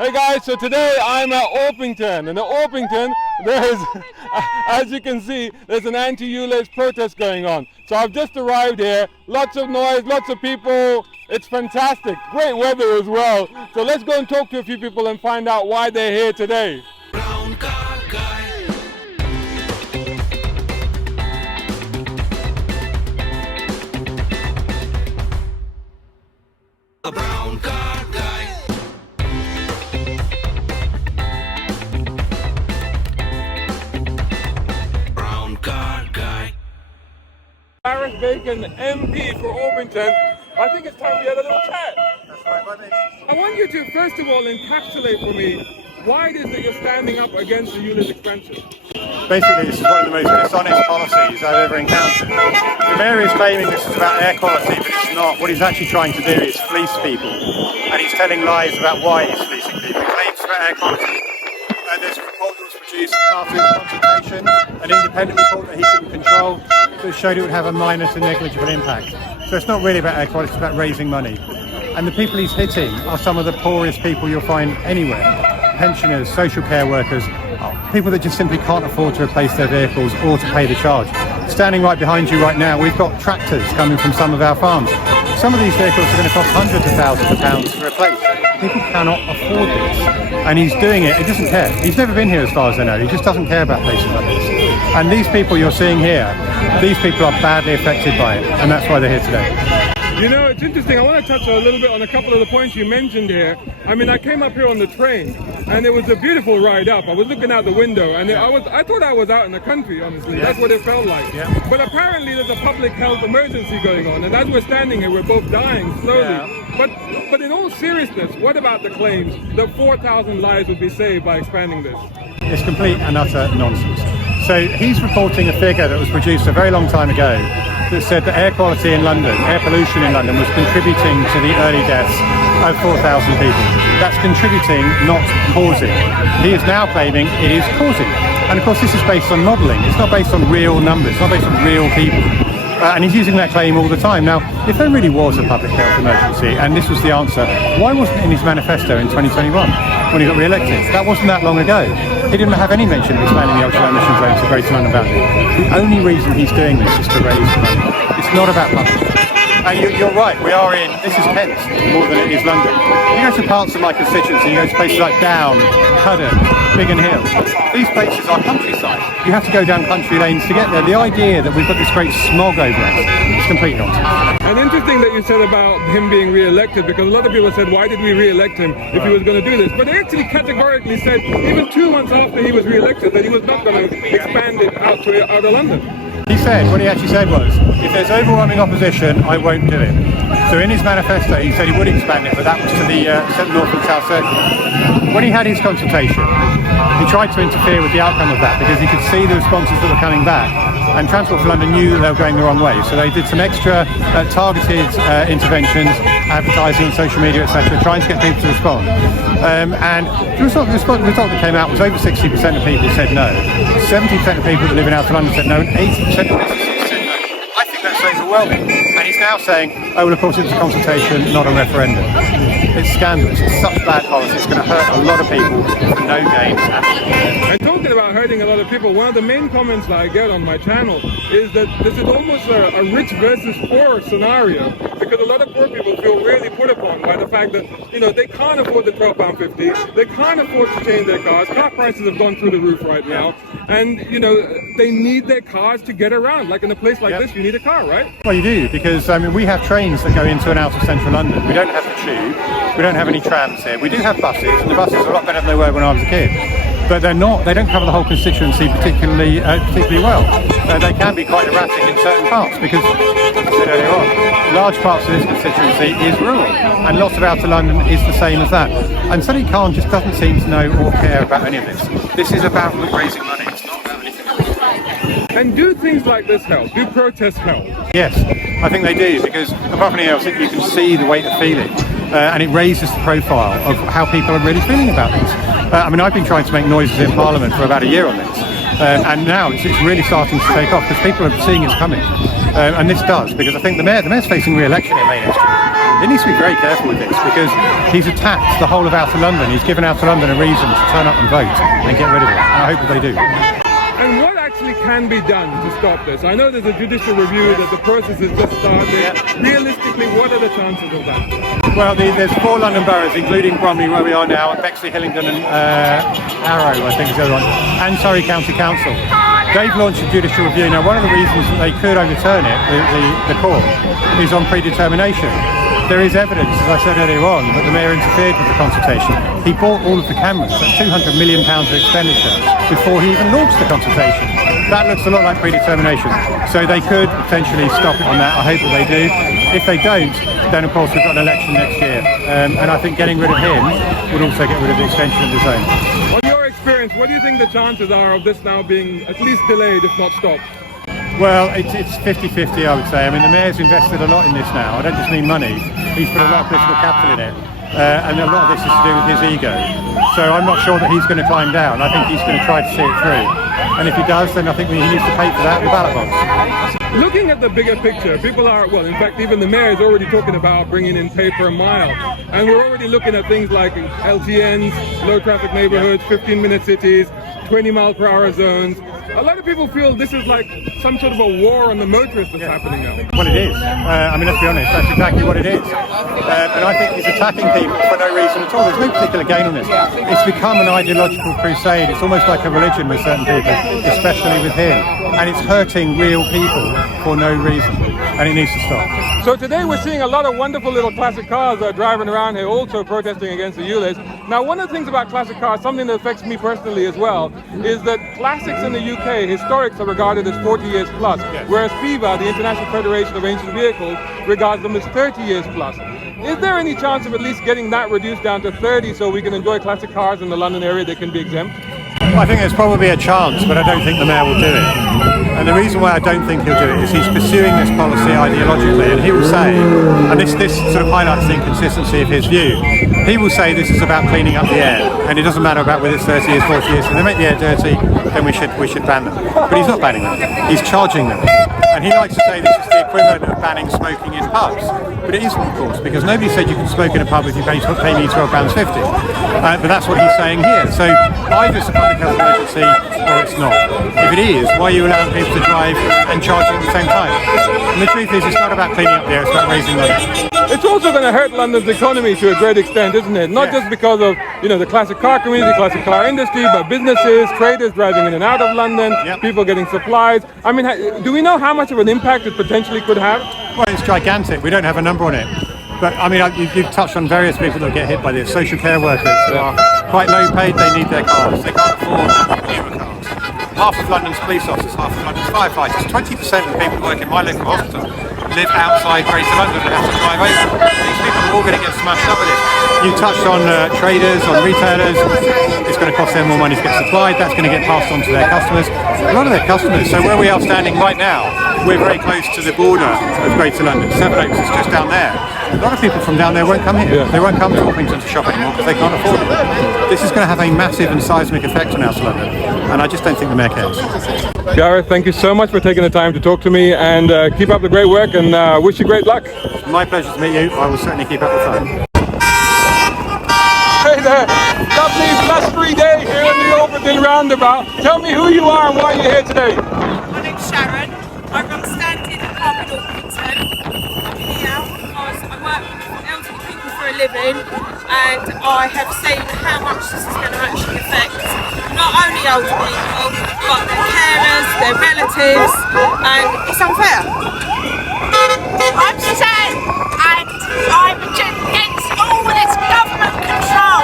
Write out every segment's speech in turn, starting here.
Hey guys, so today I'm at Orpington, and at Orpington there's, as you can see, there's an anti-ULEZ protest going on. So I've just arrived here, lots of noise, lots of people, it's fantastic, great weather as well. So let's go and talk to a few people and find out why they're here today. Brown car guy. A brown car guy. Brown car guy. Gareth Bacon, MP for Orpington. I think it's time we had a little chat. That's right, buddy. I want you to first of all encapsulate for me why it is that you're standing up against the ULEZ expansion. Basically, this is one of the most dishonest policies I've ever encountered. The mayor is claiming this is about air quality, but it's not. What he's actually trying to do is fleece people. And he's telling lies about why he's fleecing people. He claims about air quality. There's a report that was produced after his consultation, an independent report that he couldn't control, that showed it would have a minor to negligible impact. So it's not really about air quality, it's about raising money. And the people he's hitting are some of the poorest people you'll find anywhere. Pensioners, social care workers, people that just simply can't afford to replace their vehicles or to pay the charge. Standing right behind you right now, we've got tractors coming from some of our farms. Some of these vehicles are going to cost hundreds of thousands of pounds to replace. People cannot afford this. And he's doing it, he doesn't care. He's never been here as far as I know, he just doesn't care about places like this. And these people you're seeing here, these people are badly affected by it, and that's why they're here today. You know, it's interesting. I want to touch a little bit on a couple of the points you mentioned here. I mean, I came up here on the train, and it was a beautiful ride up. I was looking out the window, and I thought I was out in the country, honestly. Yes. That's what it felt like. Yeah. But apparently there's a public health emergency going on, and as we're standing here, we're both dying slowly. Yeah. But in all seriousness, what about the claims that 4,000 lives would be saved by expanding this? It's complete and utter nonsense. So he's reporting a figure that was produced a very long time ago that said that air quality in London, air pollution in London was contributing to the early deaths of 4,000 people. That's contributing, not causing. He is now claiming it is causing. And of course this is based on modelling. It's not based on real numbers, it's not based on real people. And he's using that claim all the time. Now, if there really was a public health emergency, and this was the answer, why wasn't it in his manifesto in 2021 when he got re-elected? That wasn't that long ago. He didn't have any mention of expanding the ultra-low emission zone to Greater London boundary. The only reason he's doing this is to raise money. It's not about public health. You're right, we are in, this is Kent more than it is London. You go to parts of my constituency, you go to places like Down, Cudden, Biggin Hill. These places are countryside. You have to go down country lanes to get there. The idea that we've got this great smog over us is complete nonsense. And interesting that you said about him being re-elected, because a lot of people said, why did we re-elect him if he was going to do this? But they actually categorically said, even 2 months after he was re-elected, that he was not going to expand it out of London. He said, what he actually said was, if there's overwhelming opposition, I won't do it. So in his manifesto, he said he would expand it, but that was to the North and South Circular. When he had his consultation, he tried to interfere with the outcome of that because he could see the responses that were coming back. And Transport for London knew that they were going the wrong way. So they did some extra targeted interventions, advertising on social media, etc., trying to get people to respond. And the result that came out was over 60% of people said no. 70% of people that live in outer London said no, and 80% of businesses said no. I think that's overwhelming. And he's now saying, oh, well, of course, it was a consultation, not a referendum. It's scandalous. It's such bad policy. It's going to hurt a lot of people for no gain. And talking about hurting a lot of people, one of the main comments that I get on my channel is that this is almost a rich versus poor scenario, because a lot of poor people feel really put upon by the fact that, you know, they can't afford the £12.50, they can't afford to change their cars, car prices have gone through the roof right now, and, you know, they need their cars to get around. Like in a place like this, you need a car, right? Well, you do, because I mean, we have trains that go into and out of central London. We don't have the tube, we don't have any trams here. We do have buses, and the buses are a lot better than they were when I was a kid. But they don't cover the whole constituency particularly well. They can be quite erratic in certain parts because, as I said earlier on, large parts of this constituency is rural, and lots of outer London is the same as that. And Sadiq Khan just doesn't seem to know or care about any of this. This is about raising money, it's not about anything else. And do things like this help? Do protests help? Yes, I think they do, because apart from anything else, you can see the weight of feeling. And it raises the profile of how people are really feeling about this. I mean, I've been trying to make noises in Parliament for about a year on this, and now it's really starting to take off because people are seeing it's coming. And this does, because I think the mayor's facing re-election in May next year. It needs to be very careful with this because he's attacked the whole of Outer London. He's given Outer London a reason to turn up and vote and get rid of it. And I hope that they do. And what actually can be done to stop this? I know there's a judicial review that the process has just started. Realistically, what are the chances of that? Well, there's 4 London boroughs, including Bromley, where we are now, and Bexley, Hillingdon and Harrow, I think is the other one, and Surrey County Council. They've launched a judicial review. Now, one of the reasons that they could overturn it, the court, is on predetermination. There is evidence, as I said earlier on, that the Mayor interfered with the consultation. He bought all of the cameras, that's £200 million of expenditure, before he even launched the consultation. That looks a lot like predetermination. So they could potentially stop it on that. I hope that they do. If they don't, then of course we've got an election next year. And I think getting rid of him would also get rid of the extension of the zone. On your experience, what do you think the chances are of this now being at least delayed, if not stopped? Well, it's 50-50, I would say. I mean, the Mayor's invested a lot in this now. I don't just mean money. He's put a lot of political capital in it. And a lot of this is to do with his ego. So I'm not sure that he's going to climb down. I think he's going to try to see it through. And if he does, then I think he needs to pay for that in the ballot box. Looking at the bigger picture, people are, well, in fact, even the Mayor is already talking about bringing in pay per mile. And we're already looking at things like LTNs, low traffic neighborhoods, 15-minute cities, 20-mile-per-hour zones. A lot of people feel this is like some sort of a war on the motorists that's happening now. Well, it is. I mean, let's be honest, that's exactly what it is. And I think he's attacking people for no reason at all. There's no particular gain on this. It's become an ideological crusade. It's almost like a religion with certain people, especially with him. And it's hurting real people for no reason. And it needs to stop. So today we're seeing a lot of wonderful little classic cars driving around here, also protesting against the ULEZ. Now, one of the things about classic cars, something that affects me personally as well, is that classics in the UK, historics are regarded as 40 years plus, whereas FIVA, the International Federation of Ancient Vehicles, regards them as 30 years plus. Is there any chance of at least getting that reduced down to 30 so we can enjoy classic cars in the London area that can be exempt? I think there's probably a chance, but I don't think the Mayor will do it. And the reason why I don't think he'll do it is he's pursuing this policy ideologically, and he will say, and this sort of highlights the inconsistency of his view, he will say this is about cleaning up the air, and it doesn't matter about whether it's 30 years, 40 years, if they make the air dirty, then we should ban them. But he's not banning them, he's charging them. And he likes to say this is the equivalent of banning smoking in pubs. But it isn't, of course, because nobody said you can smoke in a pub if you pay me £12.50. But that's what he's saying here. So either it's a public health emergency or it's not. If it is, why are you allowing people to drive and charging at the same time? And the truth is, it's not about cleaning up the air, it's about raising money. It's also going to hurt London's economy to a great extent, isn't it? Not just because of, the classic car community, classic car industry, but businesses, traders driving in and out of London, people getting supplies. I mean, do we know how much of an impact it potentially could have? Well, it's gigantic. We don't have a number on it. But I mean, you've touched on various people that get hit by this. Social care workers who are quite low paid, they need their cars. They can't afford newer cars. Half of London's police officers, half of London's firefighters, 20% of the people who work in my local hospital live outside Greater London and have to drive over. These people are all going to get smashed up with it. You touched on traders, on retailers. It's going to cost them more money to get supplied. That's going to get passed on to their customers. A lot of their customers. So where we are standing right now, we're very close to the border of Greater London. Sevenoaks is just down there. A lot of people from down there won't come here. They won't come to Orpington to shop anymore because they can't afford it. This is going to have a massive and seismic effect on Outer London, and I just don't think the Mayor cares. Gareth, thank you so much for taking the time to talk to me, and keep up the great work, and wish you great luck. My pleasure to meet you. I will certainly keep up the fun. Hey there, lovely blustery day here in the Orpington roundabout. Tell me who you are and why you're here today. My name's Sharon. I run standing pub in Orpington. I'm here because I work with elderly people for a living, and I have seen how much this is going to actually affect not only older people, but their carers, their relatives, and it's unfair. I'm Suzanne, and I'm against all this government control.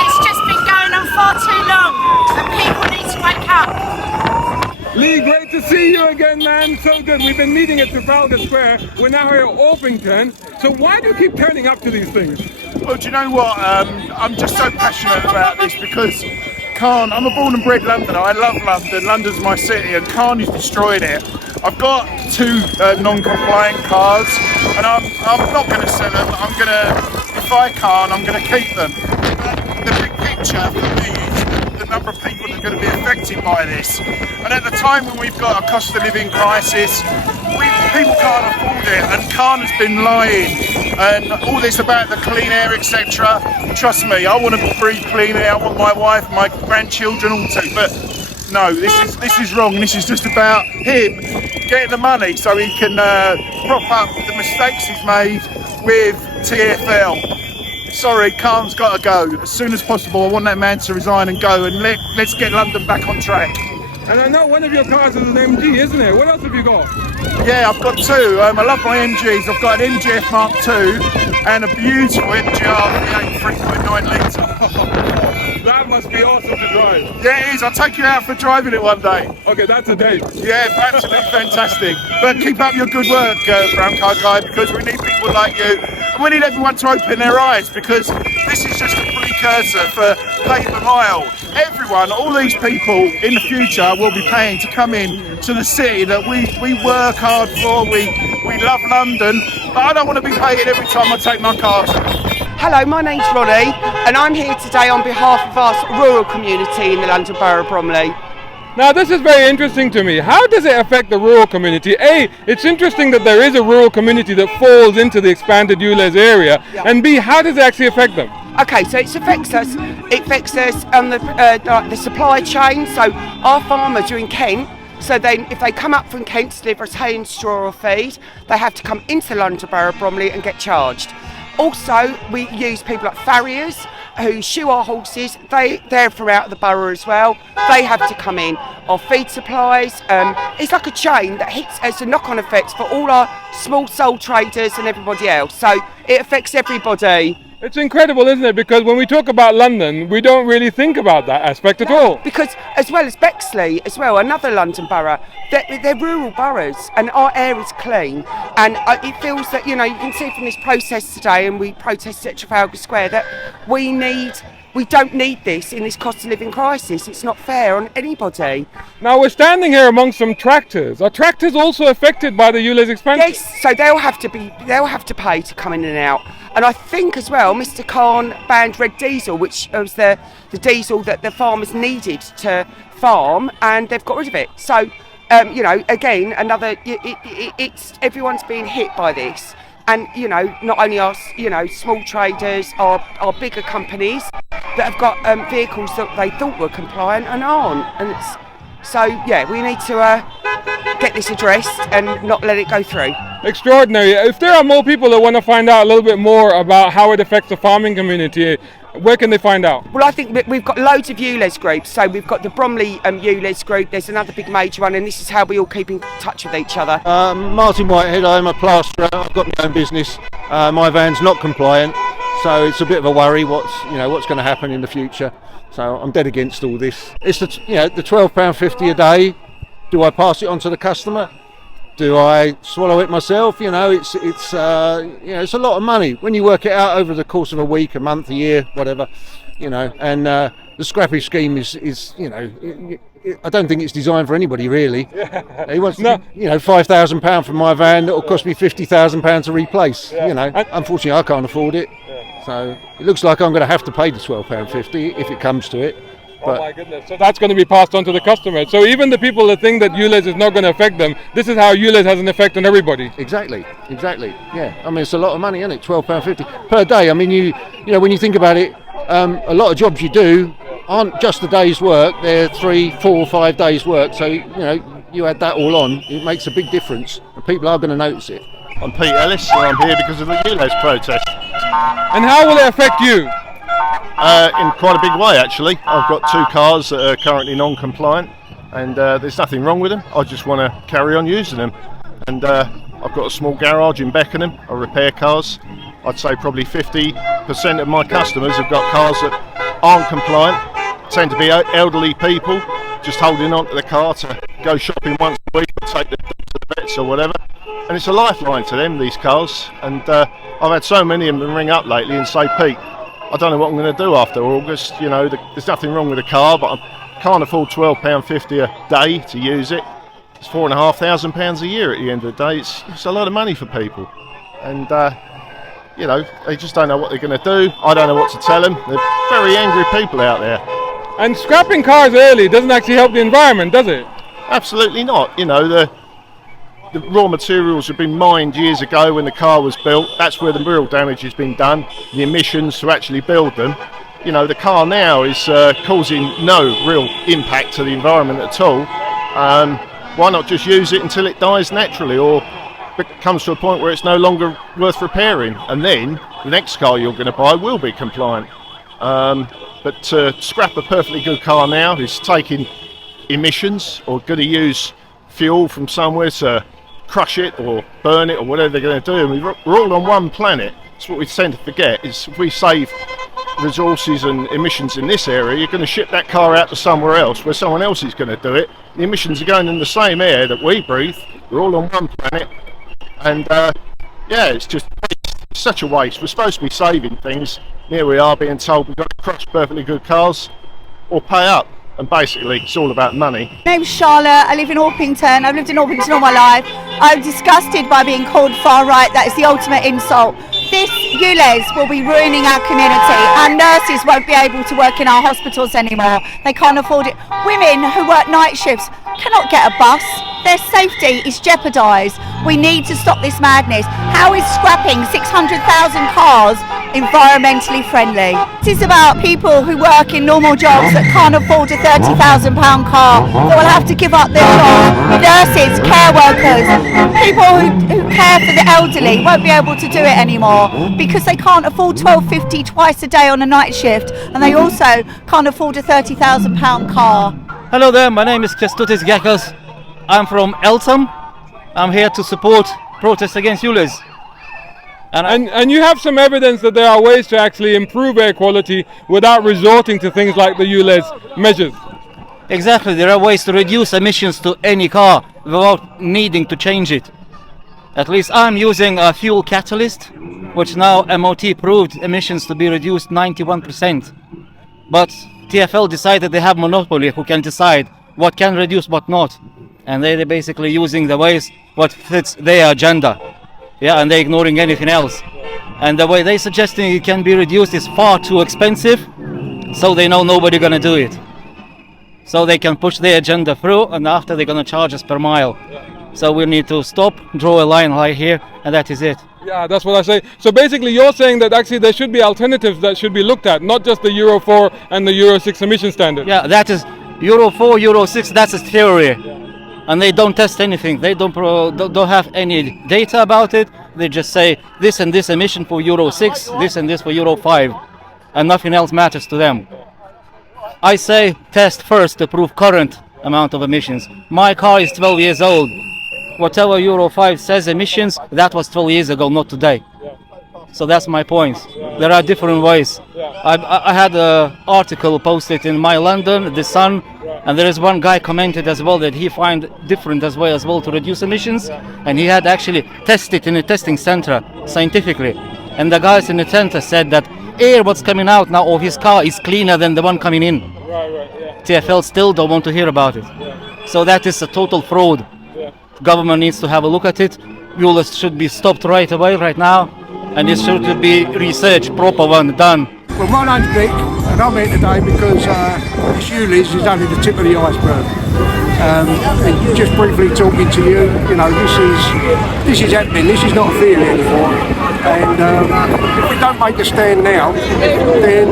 It's just been going on far too long, and people need to wake up. Lee, great to see you again, man. So good. We've been meeting at Trafalgar Square. We're now here at Orpington. So why do you keep turning up to these things? Well, do you know what? I'm just so passionate about this because I'm a born and bred Londoner. I love London. London's my city, and Khan is destroying it. I've got 2 non-compliant cars, and I'm not going to sell them. If I can't, I'm going to keep them. But the big picture for me is the number of people that are going to be affected by this. And at the time when we've got a cost of living crisis, people can't afford it, and Khan has been lying. And all this about the clean air, etc. Trust me, I want to breathe clean air. I want my wife, my grandchildren all to. But no, this is wrong. This is just about him getting the money so he can prop up the mistakes he's made with TfL. Sorry, Khan's got to go as soon as possible. I want that man to resign and go, and let's get London back on track. And I know one of your cars is an MG, isn't it? What else have you got? Yeah, I've got two. I love my MGs. I've got an MGF Mark II and a beautiful MGR 3.9 litre. That must be awesome to drive. Yeah, it is. I'll take you out for driving it one day. Okay, that's a date. Yeah, absolutely fantastic. But keep up your good work, Brown Car Guy, because we need people like you. And we need everyone to open their eyes, because this is just a precursor for pay per mile. Everyone, all these people in the future will be paying to come in to the city that we work hard for. We love London, but I don't want to be paying every time I take my car. Hello, my name's Ronnie, and I'm here today on behalf of our rural community in the London Borough of Bromley. Now this is very interesting to me. How does it affect the rural community? A, it's interesting that there is a rural community that falls into the expanded ULEZ area, and B, how does it actually affect them? Okay, so it affects us. It affects us on the supply chain. So our farmers are in Kent. So then, if they come up from Kent to deliver us hay and straw or feed, they have to come into London Borough of Bromley and get charged. Also, we use people like farriers who shoe our horses. They're from out of the borough as well. They have to come in. Our feed supplies. It's like a chain that hits as a knock-on effects for all our small sole traders and everybody else. So it affects everybody. It's incredible, isn't it? Because when we talk about London, we don't really think about that aspect at all. Because as well as Bexley, as well, another London borough, they're rural boroughs, and our air is clean. And it feels that, you can see from this protest today, and we protested at Trafalgar Square, that we don't need this in this cost of living crisis. It's not fair on anybody. Now we're standing here among some tractors. Are tractors also affected by the ULEZ expansion? Yes, so they'll have to pay to come in and out. And I think as well, Mr. Khan banned red diesel, which was the diesel that the farmers needed to farm, and they've got rid of it. So, again, it's everyone's being hit by this. And, not only our, small traders, our bigger companies that have got vehicles that they thought were compliant and aren't. And we need to get this addressed and not let it go through. Extraordinary. If there are more people that want to find out a little bit more about how it affects the farming community, where can they find out? Well, I think we've got loads of ULEZ groups. So we've got the Bromley ULEZ group. There's another big major one, and this is how we all keep in touch with each other. Martin Whitehead, I'm a plasterer. I've got my own business. My van's not compliant, so it's a bit of a worry what's going to happen in the future. So I'm dead against all this. It's the £12.50 a day. Do I pass it on to the customer? Do I swallow it myself? It's a lot of money when you work it out over the course of a week, a month, a year, whatever. And the scrappy scheme is I don't think it's designed for anybody really. He wants £5,000 for my van that will cost me £50,000 to replace. Unfortunately I can't afford it. So it looks like I'm going to have to pay the £12.50 if it comes to it. Oh my goodness, so that's going to be passed on to the customer. So even the people that think that ULEZ is not going to affect them, this is how ULEZ has an effect on everybody. Exactly, yeah. I mean, it's a lot of money, isn't it? £12.50 per day. I mean, when you think about it, a lot of jobs you do aren't just a day's work, they're 3, 4, 5 days work. So, you add that all on, it makes a big difference. And people are going to notice it. I'm Pete Ellis, and I'm here because of the ULEZ protest. And how will it affect you? In quite a big way, actually. I've got 2 cars that are currently non-compliant, and there's nothing wrong with them. I just want to carry on using them. And I've got a small garage in Beckenham. I repair cars. I'd say probably 50% of my customers have got cars that aren't compliant. Tend to be elderly people, just holding on to the car to go shopping once a week or take them to the vets or whatever. And it's a lifeline to them, these cars. And I've had so many of them ring up lately and say, Pete, I don't know what I'm going to do after August. There's nothing wrong with the car, but I can't afford £12.50 a day to use it. It's £4,500 a year at the end of the day. It's a lot of money for people. And, they just don't know what they're going to do. I don't know what to tell them. They're very angry people out there. And scrapping cars early doesn't actually help the environment, does it? Absolutely not. You know, the raw materials have been mined years ago when the car was built. That's where the real damage has been done, the emissions to actually build them. You know, the car now is causing no real impact to the environment at all. Why not just use it until it dies naturally, or it comes to a point where it's no longer worth repairing, and then the next car you're going to buy will be compliant. But to scrap a perfectly good car now is taking emissions, or going to use fuel from somewhere to crush it or burn it or whatever they're going to do. And we're all on one planet. That's what we tend to forget, is if we save resources and emissions in this area, you're going to ship that car out to somewhere else where someone else is going to do it. The emissions are going in the same air that we breathe. We're all on one planet, and yeah, it's just such a waste. We're supposed to be saving things. Here we are being told we've got to crush perfectly good cars or pay up. And basically, it's all about money. My name's Charlotte. I live in Orpington. I've lived in Orpington all my life. I'm disgusted by being called far right. That is the ultimate insult. This ULEZ will be ruining our community. Our nurses won't be able to work in our hospitals anymore. They can't afford it. Women who work night shifts cannot get a bus. Their safety is jeopardised. We need to stop this madness. How is scrapping 600,000 cars environmentally friendly? This is about people who work in normal jobs that can't afford a £30,000 car, that will have to give up their job. Nurses, care workers, people who care for the elderly won't be able to do it anymore because they can't afford £12.50 twice a day on a night shift, and they also can't afford a £30,000 car. Hello there, my name is Kestutis Gekos. I'm from Eltham. I'm here to support protests against ULEZ. And you have some evidence that there are ways to actually improve air quality without resorting to things like the ULEZ measures. Exactly, there are ways to reduce emissions to any car without needing to change it. At least I'm using a fuel catalyst, which now MOT proved emissions to be reduced 91%. But TfL decided they have monopoly who can decide what can reduce, what not. And they're basically using the ways what fits their agenda. Yeah, and they're ignoring anything else. And the way they're suggesting it can be reduced is far too expensive, so they know nobody gonna do it. So they can push their agenda through, and after they're gonna charge us per mile. So we need to stop, draw a line right here, and that is it. Yeah, that's what I say. So basically you're saying that actually there should be alternatives that should be looked at, not just the Euro 4 and the Euro 6 emission standard. Yeah, that is Euro 4, Euro 6, that's a theory. And they don't test anything. They don't have any data about it. They just say this and this emission for Euro 6, this and this for Euro 5, and nothing else matters to them. I say test first to prove current amount of emissions. My car is 12 years old. Whatever Euro 5 says emissions, that was 12 years ago, not today. So that's my point. There are different ways. I had an article posted in My London, The Sun, and there is one guy commented as well that he find different as well to reduce emissions, and he had actually tested in a testing center scientifically. And the guys in the center said that air what's coming out now of his car is cleaner than the one coming in. TfL still don't want to hear about it. So that is a total fraud. Government needs to have a look at it. ULEZ should be stopped right away, right now, and it should be researched, proper one, done. Well, my name's Nick, and I'm here today because this ULEZ is only the tip of the iceberg. And just briefly talking to you, you know, this is happening. This is not a theory anymore. And if we don't make a stand now, then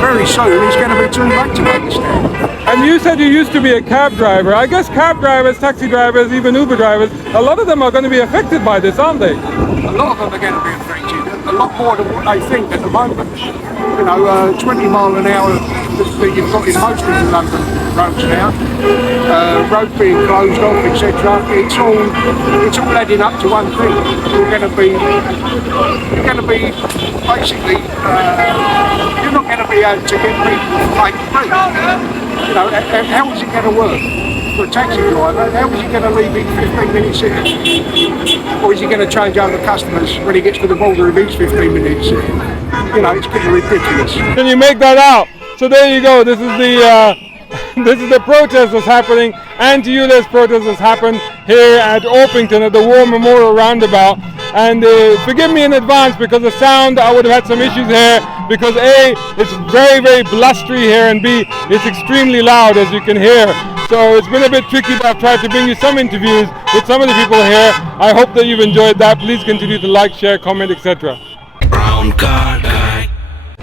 very soon it's going to be too late to make a stand. And you said you used to be a cab driver. I guess cab drivers, taxi drivers, even Uber drivers, a lot of them are going to be affected by this, aren't they? A lot of them are going to be affected, a lot more than what they think at the moment. You know, 20 mile an hour that you've got in most of the London roads now, roads being closed off, etc. It's all adding up to one thing. You're going to be basically, you're not going to be able to get people like free. You know, how is it going to work for a taxi driver? How is he going to leave in 15 minutes in? Or is he going to change over customers when he gets to the border in these 15 minutes? You know, it's getting ridiculous. Can you make that out? So there you go. This is the protest that's happening. Anti-ULEZ protest has happened here at Orpington at the War Memorial roundabout. and forgive me in advance because the sound, I would have had some issues here because A, it's very, very blustery here, and B, it's extremely loud, as you can hear. So it's been a bit tricky, but I've tried to bring you some interviews with some of the people here. I hope that you've enjoyed that. Please continue to like, share, comment, etc. Brown car guy.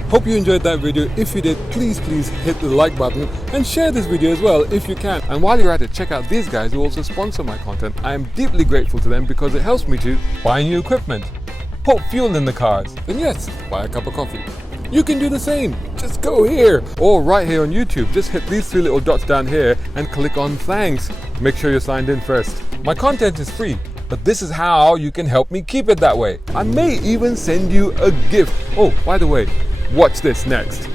Hope you enjoyed that video. If you did, please hit the like button and share this video as well if you can. And while you're at it, check out these guys who also sponsor my content. I am deeply grateful to them because it helps me to buy new equipment, put fuel in the cars, and yes, buy a cup of coffee. You can do the same. Just go here or right here on YouTube. Just hit these 3 little dots down here and click on thanks. Make sure you're signed in first. My content is free, but this is how you can help me keep it that way. I may even send you a gift. Oh, by the way, watch this next.